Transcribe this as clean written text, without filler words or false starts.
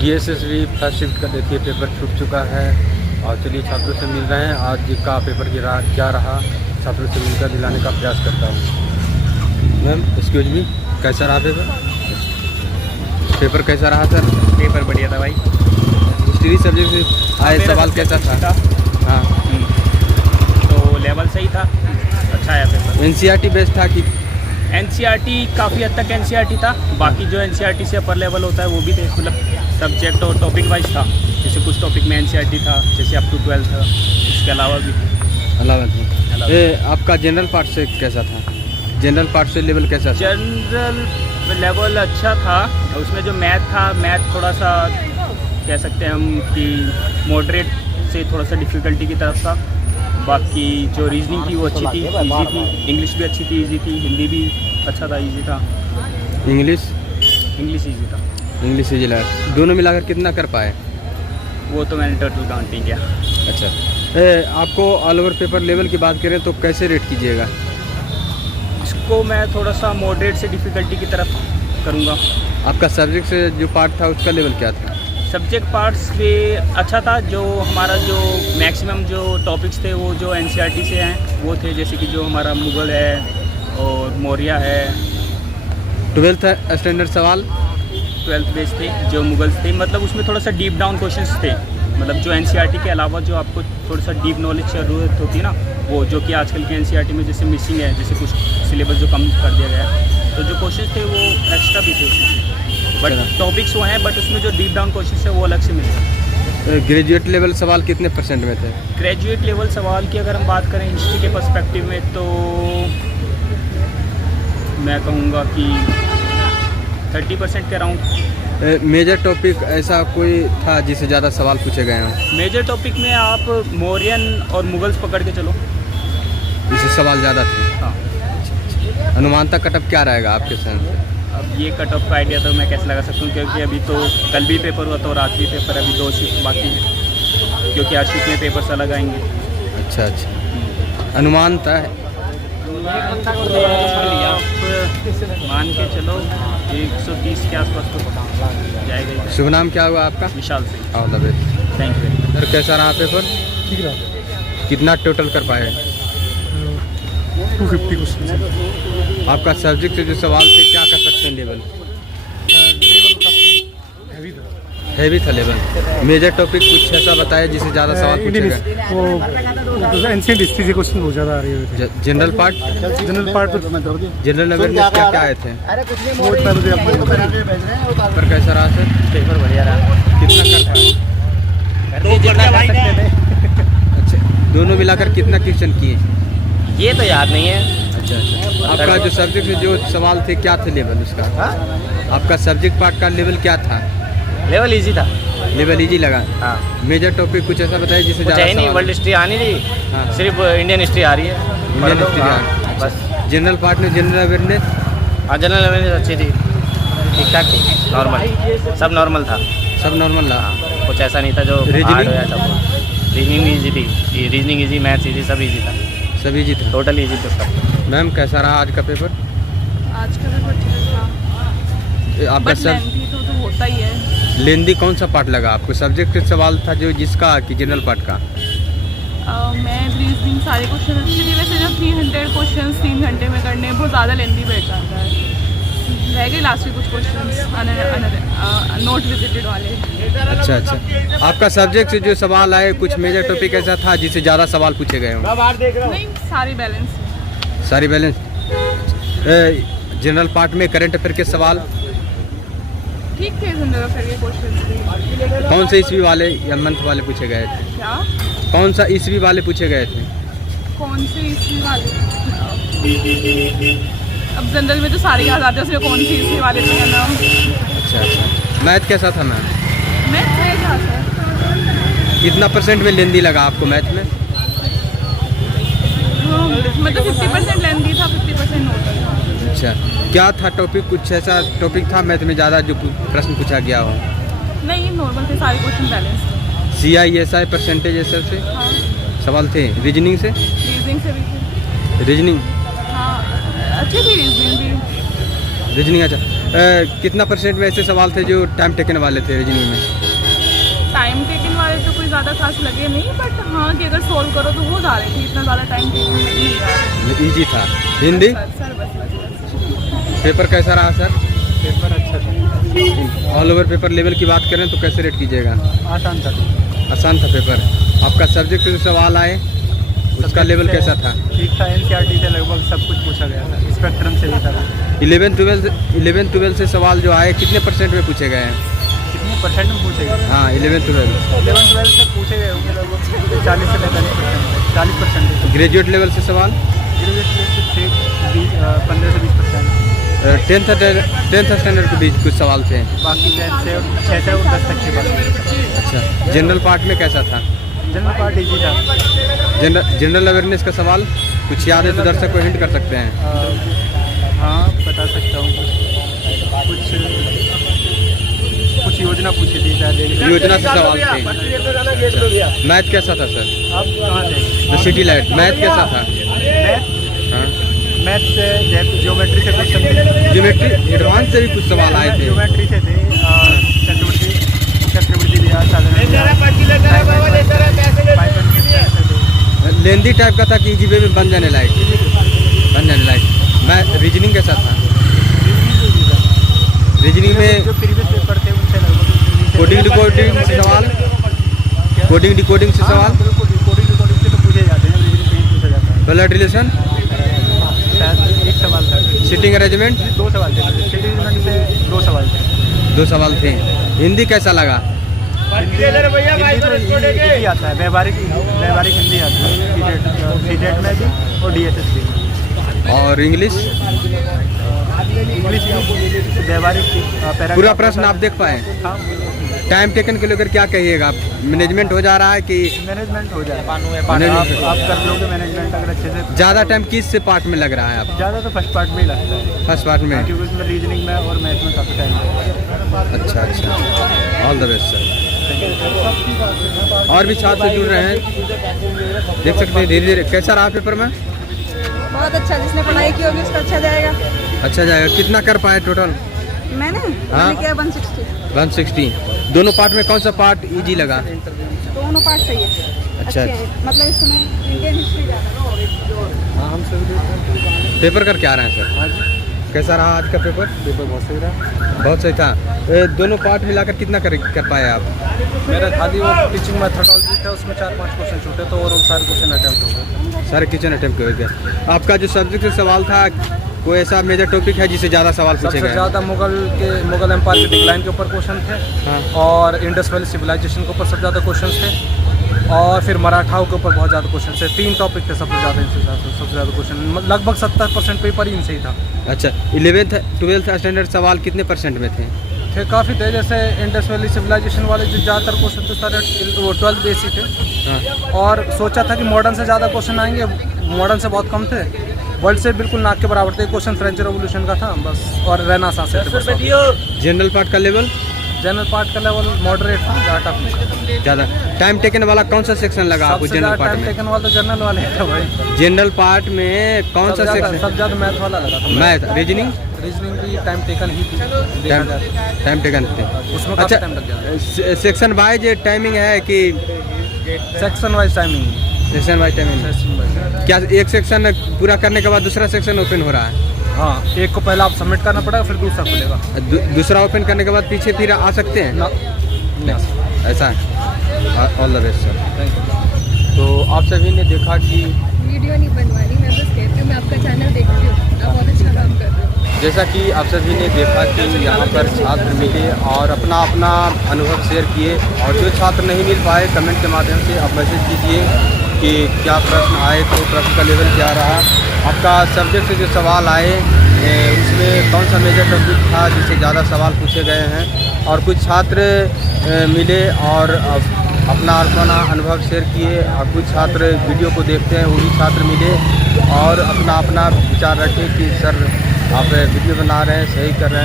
DSSB first shift का देखिए paper छूट चुका है और चलिए छात्रों से मिल रहे हैं। आज का पेपर क्या रहा छात्रों से मिलकर दिलाने का प्रयास करता हूँ। मैम एक्सक्यूज मी, कैसा रहा पेपर कैसा रहा सर? पेपर बढ़िया था भाई। हिस्ट्री सब्जेक्ट से आए सवाल कैसा था? हाँ, तो लेवल सही था, अच्छा आया पेपर। NCERT बेस्ड था कि NCERT काफ़ी हद तक NCERT था, बाकी जो NCERT से अपर लेवल होता है वो भी थे, मतलब सब्जेक्ट और टॉपिक वाइज था। जैसे कुछ टॉपिक में NCERT था, जैसे अप टू 12 था, इसके अलावा भी आपका जनरल पार्ट से कैसा था? जनरल पार्ट से लेवल कैसा था? जनरल लेवल अच्छा था। उसमें जो मैथ था, मैथ थोड़ा सा कह सकते हैं हम कि मॉडरेट से थोड़ा सा डिफ़िकल्टी की तरफ था। बाकी जो रीजनिंग थी वो अच्छी थी, इजी थी। इंग्लिश भी अच्छी थी, इजी थी। हिंदी भी अच्छा था, इजी था। इंग्लिश इजी था। इंग्लिश इजी लगा। दोनों मिलाकर कितना कर पाए? वो तो मैंने टोटल काउंट नहीं किया। अच्छा, आपको ऑल ओवर पेपर लेवल की बात करें तो कैसे रेट कीजिएगा? इसको मैं थोड़ा सा मॉडरेट से डिफ़िकल्टी की तरफ करूँगा। आपका सब्जेक्ट से जो पार्ट था उसका लेवल क्या था? सब्जेक्ट पार्ट्स भी अच्छा था। जो हमारा जो मैक्सिमम जो टॉपिक्स थे वो जो NCERT से हैं वो थे, जैसे कि जो हमारा मुग़ल है और मौर्य है। 12th स्टैंडर्ड सवाल 12th बेस थे जो मुगल्स थे, मतलब उसमें थोड़ा सा डीप डाउन क्वेश्चंस थे। मतलब जो NCERT के अलावा जो आपको थोड़ा सा डीप नॉलेज ज़रूरत होती है ना, वो जो कि आजकल के NCERT में जैसे मिसिंग है, जैसे कुछ सिलेबस जो कम कर दिया गया है, तो जो क्वेश्चंस थे वो एक्स्ट्रा भी थे उसमें। बट टॉपिक्स वो हैं, बट उसमें जो डीप डाउन क्वेश्चंस है वो अलग से मिले। ग्रेजुएट लेवल सवाल कितने % में थे? ग्रेजुएट लेवल सवाल की अगर हम बात करें हिस्ट्री के पर्सपेक्टिव में, तो मैं कहूँगा कि 30% के अराउंड। मेजर टॉपिक ऐसा कोई था जिससे ज़्यादा सवाल पूछे गए हों? मेजर टॉपिक में आप मौर्यन और मुगल्स पकड़ के चलो, जिससे सवाल ज़्यादा थे। हाँ। अनुमानतः कटअप क्या रहेगा आपके साथ? अब ये कट ऑफ का आइडिया तो मैं कैसे लगा सकता हूँ, क्योंकि अभी तो कल भी पेपर हुआ था और आज भी पेपर, अभी 2 शिफ्ट बाकी है, क्योंकि आज शिफ्ट में पेपर्स अलग आएंगे। अच्छा, अनुमानतः आप मान के चलो 130 के आसपास तो जाएगा। शुभ नाम क्या हुआ आपका? Vishal Singh. All the best. Thank you. Sir कैसा रहा पेपर? ठीक रहा। कितना टोटल कर पाए? 250 क्वेश्चन। आपका सब्जेक्ट से जो सवाल थे क्या कर सकते हैं लेवल? लेवल काफ़ी हैवी था। हैवी था लेवल। मेजर टॉपिक कुछ ऐसा बताया जिससे ज़्यादा सवाल पूछे गए? वो एंशिएंट हिस्ट्री से क्वेश्चन बहुत ज़्यादा आ रही है। जनरल पार्ट जनरल अवेयरनेस क्या क्या आए थे? वो इतना मुझे आपको पेपर कैसा रहा सर? पेपर बढ़िया रहा। कितना कर पाए? तो जितना कर सकते थे। अच्छा, दोनों मिलाकर कितना क्वेश्चन किए? ये तो याद नहीं है। अच्छा, आपका जो सब्जेक्ट से जो सवाल थे क्या थे लेवल उसका? आपका सब्जेक्ट पार्ट का लेवल क्या था? लेवल इजी था। लेवल इजी लगा। हाँ, मेजर टॉपिक कुछ ऐसा बताइए जिससे कुछ है नहीं। वर्ल्ड हिस्ट्री आनी थी, हाँ। सिर्फ इंडियन हिस्ट्री आ रही है। इंडियन हिस्ट्री हाँ, बस। जनरल पार्ट में जनरल अवेयरनेस? हाँ, जनरल अवेयरनेस अच्छी थी, ठीक ठाक थी, नॉर्मल, सब नॉर्मल था। सब नॉर्मल रहा। कुछ ऐसा नहीं था जो हार्ड हो जाता था। रीजनिंग भी इजी थी, रीजनिंग इजी, मैथ्स इजी, सब इजी था, सब इजी था। टोटल इजी था सब। मैम कैसा रहा आज का पेपर? आज का पेपर ठीक था, आपका बट लेंथी तो होता ही है। लेंदी कौन सा पार्ट लगा आपको? सब्जेक्ट सवाल था जो जिसका कि जनरल पार्ट का? मैथ रीजनिंग सारे क्वेश्चन अच्छे थे। वैसे जब 300 क्वेश्चन 3 घंटे में करने बहुत ज़्यादा लेंथी बैठ जाता है। रह गए लास्ट में कुछ क्वेश्चन नोट विजिटेड वाले। अच्छा, आपका सब्जेक्ट से जो सवाल आए कुछ मेजर टॉपिक ऐसा था जिससे ज़्यादा सवाल पूछे गए हों? नहीं, सारी बैलेंस। सारी बैलेंस। जनरल पार्ट में करंट अफेयर के सवाल ठीक थे। जनरल अफेयर के क्वेश्चन कौन से ईस्वी वाले या मंथ वाले पूछे गए थे? क्या? कौन सा ईस्वी वाले पूछे गए थे? कौन से ईस्वी वाले? अब जनरल में तो सारे याद आते हैं, उसमें कौन सी ईस्वी वाले थे नाम। अच्छा, मैथ कैसा था मैम? मैथ है क्या सर? कितना % में लेंदी लगा आपको मैथ में? मतलब 50% लेंथी था, 50% नोट था। अच्छा, क्या था टॉपिक? कुछ ऐसा टॉपिक था मैथ में ज़्यादा जो प्रश्न पूछा गया हो? नहीं, नॉर्मल थे सारे क्वेश्चन, बैलेंस थे। CISI परसेंटेज ऐसे से हाँ, सवाल थे? रीजनिंग से? रीजनिंग से भी थे। रीजनिंग हाँ, अच्छी थी रीजनिंग भी। रीजनिंग अच्छा। कितना परसेंट में ऐसे सवाल थे जो टाइम टेकन वाले थे रीजनिंग में? टाइम टेकन वाले तो कोई ज़्यादा खास लगे नहीं, बट हाँ कि अगर सोल्व करो तो हो जा रहे थे, इतना ज़्यादा टाइम टेकन नहीं रहा। ईजी था। हिंदी सर बस। पेपर कैसा रहा सर? पेपर अच्छा था, ऑल ओवर पेपर लेवल की बात करें तो कैसे रेट कीजिएगा? आसान था, आसान था पेपर। आपका सब्जेक्ट से जो सवाल आए उसका लेवल कैसा था? ठीक था। एनसीईआरटी से लगभग सब कुछ पूछा गया था, स्पेक्ट्रम से भी था। 11-12 से सवाल जो आए कितने परसेंट में पूछे गए हैं? कितने परसेंट में पूछे गए? हाँ 11-12 11-12 से पूछे गए होंगे लगभग 40 से 45%, 40%। ग्रेजुएट लेवल से सवाल? ग्रेजुएट से थे 15 से 20%। 10th स्टैंडर्ड के बीच कुछ सवाल थे। बाकी 6 से और 10 तक के बाद। अच्छा, जनरल पार्ट में कैसा था? जनरल पार्ट ईजी था। जनरल अवेयरनेस का सवाल कुछ याद है तो दर्शक को हिंट कर सकते हैं। हाँ बता सकता हूँ। कुछ योजना पूछी थी शायद। योजना से सवाल थे। मैथ कैसा था सर? आप कहाँ थे? The city light. मैथ कैसा था? मैथ हाँ मैथ से ज्योमेट्री से क्वेश्चन थे। ज्योमेट्री एडवांस से भी कुछ सवाल आए थे। ज्योमेट्री से थे। चक्रवृद्धि लिया, लेंदी टाइप का था कि इजी वे में बन जाने लायक। मैं रीजनिंग कैसा था? रीजनिंग में जो प्रीवियस पेपर थे उनसे लगभग कोडिंग डिकोडिंग से सवाल? कोडिंग डिकोडिंग से सवाल? कोडिंग डिकोडिंग से तो पूछे जाते हैं, रीजनिंग से ही पूछा जाता है। Blood relation? शायद एक सवाल था। Sitting arrangement? 2 सवाल थे। सिटिंग अरेंजमेंट से 2 सवाल थे। 2 सवाल थे। हिंदी कैसा लगा? हिंदी तो इजी आता है, व्यवहारिक हिंदी आती है सीटेट में भी और डीएसएस भी। और इंग्लिश? इंग्लिश व्यवहारिक पूरा प्रश्न आप देख पाए? हाँ टाइम टेकन के लेकर क्या कहिएगा? मैनेजमेंट हो जा रहा है कि मैनेजमेंट हो जाए। मैनेजमेंट आप कर लोगे मैनेजमेंट अगर अच्छे से। ज़्यादा टाइम किस से पार्ट में लग रहा है आप? ज़्यादा तो फर्स्ट पार्ट में ही लगता है। फर्स्ट पार्ट में? क्योंकि उसमें रीजनिंग में और मैथ में काफ़ी टाइम लगता है। अच्छा। All the best sir. और भी छात्र जुड़ रहे हैं, देख सकते हैं धीरे धीरे। कैसा रहा पेपर में? बहुत अच्छा, जिसने पढ़ाई की होगी उसका अच्छा जाएगा। अच्छा जाएगा। कितना कर पाए टोटल? मैंने किया 160। 160। दोनों पार्ट में कौन सा पार्ट इजी लगा? दोनों पार्ट सही है। अच्छा। अच्छे हैं। मतलब इस समय इंडियन हिस्ट्री ज़्यादा। हाँ हम सभी पेपर कर क्या रहे हैं सर? हाँ जी, कैसा रहा आज का पेपर? पेपर बहुत सही रहा। बहुत सही था। दोनों पार्ट मिलाकर कितना कर पाए आप? मेरा खाली वो टीचिंग मेथडोलॉजी था, उसमें 4-5 क्वेश्चन छूटे तो ओवरऑल सारे क्वेश्चन अटेम्प्ट हो गए। सारे किचन अटेम्प्ट हो गए। आपका जो सब्जेक्ट से सवाल था कोई ऐसा मेजर टॉपिक है जिससे ज़्यादा सवाल पूछे सबसे गए? ज़्यादा मुगल एम्पायर के डिक्लाइन के ऊपर क्वेश्चन थे। हाँ। और इंडस वैली सिविलाइजेशन के ऊपर सबसे ज़्यादा क्वेश्चन थे। और फिर मराठाओं के ऊपर बहुत ज़्यादा क्वेश्चन थे। 3 टॉपिक थे सबसे ज़्यादा, इनसे सबसे ज़्यादा क्वेश्चन लगभग 70% पेपर ही इनसे ही था। अच्छा, 11th-12th स्टैंडर्ड सवाल कितने परसेंट में थे? काफ़ी थे। जैसे इंडस वैली सिविलाइजेशन वाले जो ज़्यादातर क्वेश्चन थे सारे वो 12th बेस ही थे। हाँ। और सोचा था कि मॉडर्न से ज़्यादा क्वेश्चन आएंगे, मॉडर्न से बहुत कम थे। वर्ल्ड से बिल्कुल नाक के बराबर थे। क्वेश्चन फ्रेंच रेवोल्यूशन का था बस, और रेनेसां से थे बस। जनरल पार्ट का लेवल? जनरल पार्ट का लेवल मॉडरेट था, ज़्यादा टफ। ज़्यादा टाइम टेकन वाला कौन सा सेक्शन लगा आपको सबसे जनरल ज़्यादा पार्ट टाइम में? टेकन वाला जनरल वाले था भाई। जनरल पार्ट में कौन सा सेक्शन? सब ज़्यादा मैथ वाला लगा था। मैथ। रीजनिंग? रीजनिंग भी टाइम टेकन ही थी, देखा जाए तो। टाइम टेकन थे। उसमें काफ़ी अच्छा, टाइम लग गया। सेक्शन वाइज टाइमिंग है कि section wise timing? Section wise timing? Section wise. क्या एक सेक्शन पूरा करने के बाद दूसरा सेक्शन ओपन हो रहा है? हाँ, एक को पहले आप सबमिट करना पड़ेगा, फिर दूसरा खुलेगा। दूसरा ओपन करने के बाद पीछे फिर आ सकते हैं? ऐसा है। All the best sir. Thank you. तो आप सभी ने देखा कि वीडियो नहीं बनवानी, मैं बस कहती हूँ मैं आपका चैनल देखती हूँ, आप बहुत अच्छा काम कर रहे हो। जैसा कि आप सभी ने देखा कि यहाँ पर छात्र मिले और अपना अपना अनुभव शेयर किए, और जो छात्र नहीं मिल पाए कमेंट के माध्यम से आप मैसेज कीजिए कि क्या प्रश्न आए, तो प्रश्न का लेवल क्या रहा, आपका सब्जेक्ट से जो सवाल आए उसमें कौन सा मेजर टॉपिक था जिससे ज़्यादा सवाल पूछे गए हैं। और कुछ छात्र मिले और अपना अनुभव शेयर किए, और कुछ छात्र वीडियो को देखते हैं वही छात्र मिले और अपना अपना विचार रखें कि सर आप वीडियो बना रहे हैं, सही कर रहे हैं।